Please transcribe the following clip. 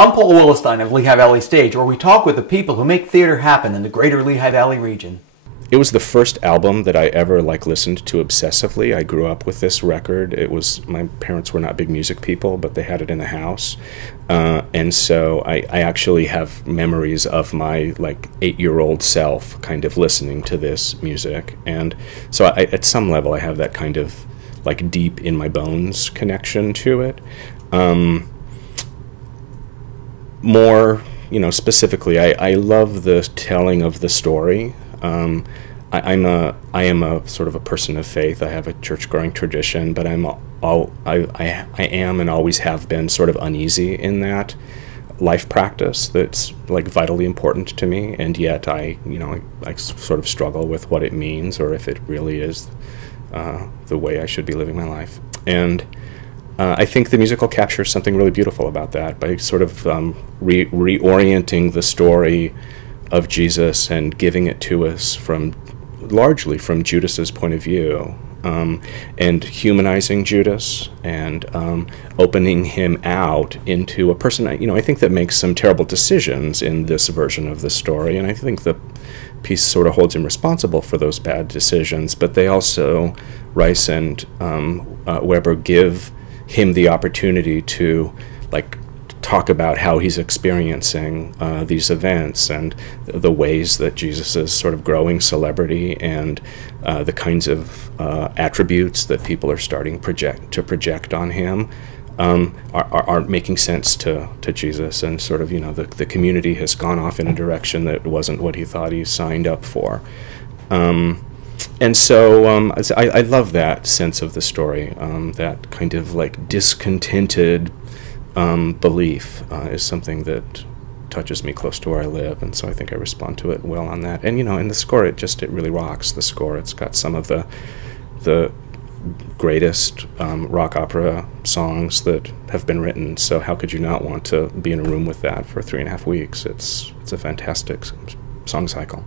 I'm Paul Willestein of Lehigh Valley Stage, where we talk with the people who make theater happen in the greater Lehigh Valley region. It was the first album that I ever listened to obsessively. I grew up with this record. My parents were not big music people, but they had it in the house. And so I actually have memories of my 8-year-old self kind of listening to this music. And so at some level I have that kind of deep in my bones connection to it. More, specifically, I love the telling of the story. I am a sort of a person of faith. I have a church-going tradition, but I am and always have been sort of uneasy in that life practice that's vitally important to me, and yet I sort of struggle with what it means or if it really is the way I should be living my life. And I think the musical captures something really beautiful about that by sort of reorienting the story of Jesus and giving it to us largely from Judas's point of view, and humanizing Judas and opening him out into a person, I think that makes some terrible decisions in this version of the story, and I think the piece sort of holds him responsible for those bad decisions, but they also, Rice and Weber, give him the opportunity to talk about how he's experiencing these events and the ways that Jesus' sort of growing celebrity and the kinds of attributes that people are starting to project on him are making sense to Jesus, and sort of the community has gone off in a direction that wasn't what he thought he signed up for. And so I love that sense of the story, that kind of discontented belief is something that touches me close to where I live, and so I think I respond to it well on that. And and the score, it really rocks. The score, it's got some of the greatest rock opera songs that have been written. So how could you not want to be in a room with that for 3.5 weeks? It's a fantastic song cycle.